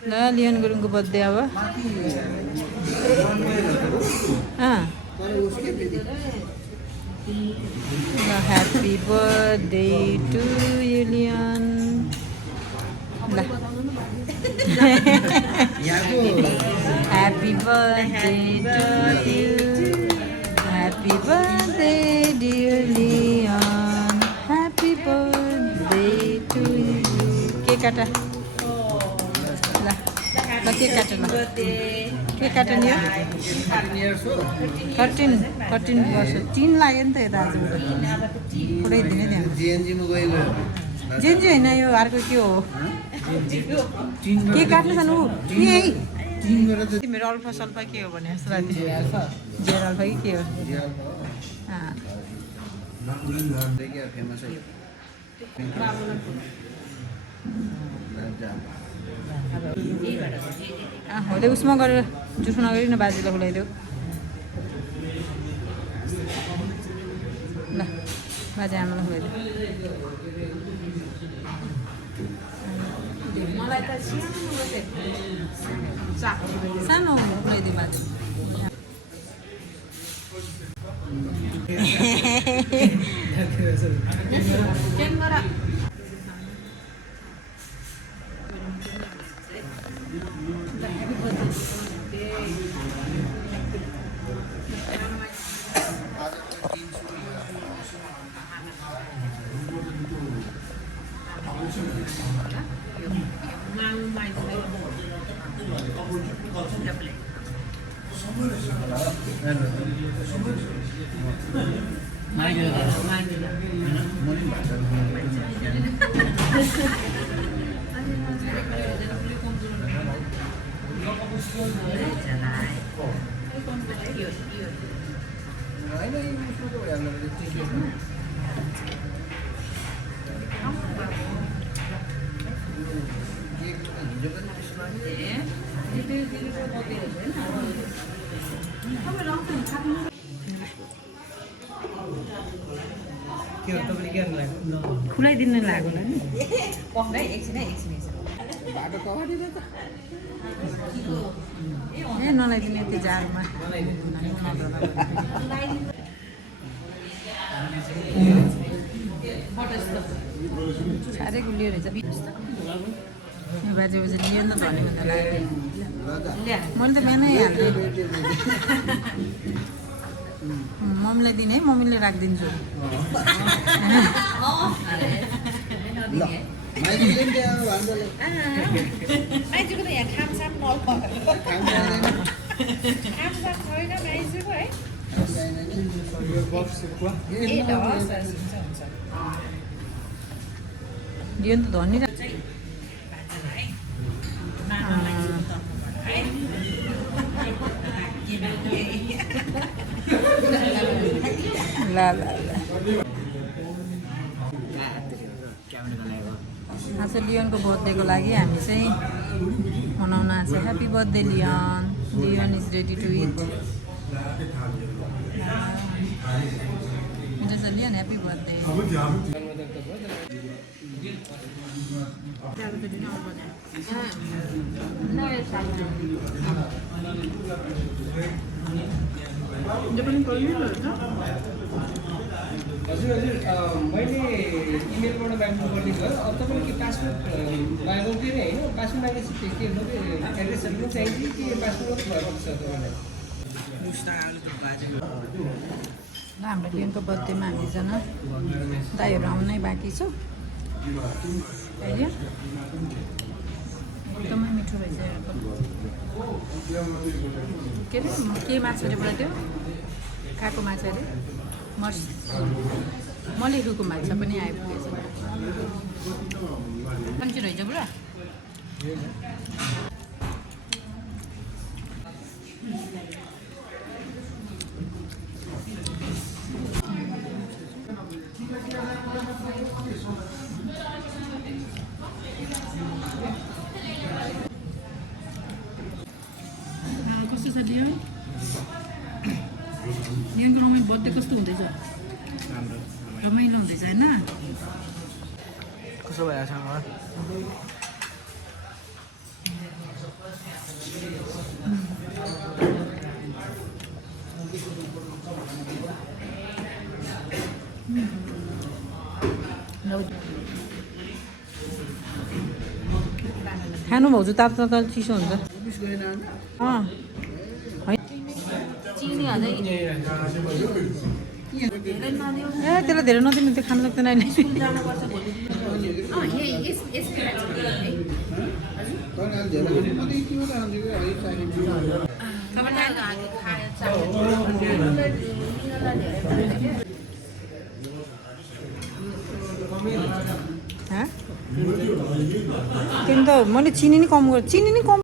ल लियोन गुरुङको बर्थडे अब happy birthday to you Leon ल happy birthday to you happy birthday dear Leon happy birthday to you cake काट ल ल केक काट ल केक काट नि 13 वर्ष 3 लाग्यो नि त यता आज पुरै दिनै त्यहाँ जेन्जी होइन यो अर्को के हो के काट्नु छ नु मेरो अल्फा सल्फा के हो भने जस्तो लाग्यो जेर अल्फा कि के हो हो उसमा गरेर जुठो नगरिकन बाजेलाई बोलाइदेऊ ल बाजे आमालाई बोलाइदेऊ मलाई त सानो बोलाइदिउँ बाजे खुलाइदिनु लाग्यो होला नि ए नलाइदिने यति जाडोमा साह्रै गुलियो रहेछ यो बाजे बाजे लियो नि त भनेको त लाग्यो मैले त बिहानै हाल्थेँ मम्मीलाई दिने है मम्मीले राखिदिन्छु दियो नि त धनी ल ल आज लियोनको बर्थडेको लागि हामी चाहिँ मनाउन आएको छ happy birthday Leon Leon is ready to it Leon happy birthday हजुर मैले इमेलबाट माग्नु पर्ने भयो अब तपाईँले के पासपोर्ट मागौँ कि होइन पासपोर्ट मागेपछि के एड्रेसहरू पनि चाहिन्छ कि पासपोर्ट भएको छ तपाईँलाई ल हाम्रो लियोनको बर्थडेमा हामीजना दाईहरू आउनै बाँकी छ एकदमै मिठो रहेछ के अरे के माछा अरे बोला त्यो काको माछा अरे मलेखुको माछा पनि आइपुगेछ कम्ती रहेछ पुरा कस्तो छ लियोन लियोनको रमाइलो बर्थडे कस्तो हुँदैछ रमाइलो हुँदैछ होइन कसो भइरहेको छ खानु भाउजू तातो तातो चिसो हुन्छ अँ चिनी हाल्दै ए त्यसलाई धेरै नदिनु त्यो खानु सक्दैन अहिले तिमी त मैले चिनी नि कम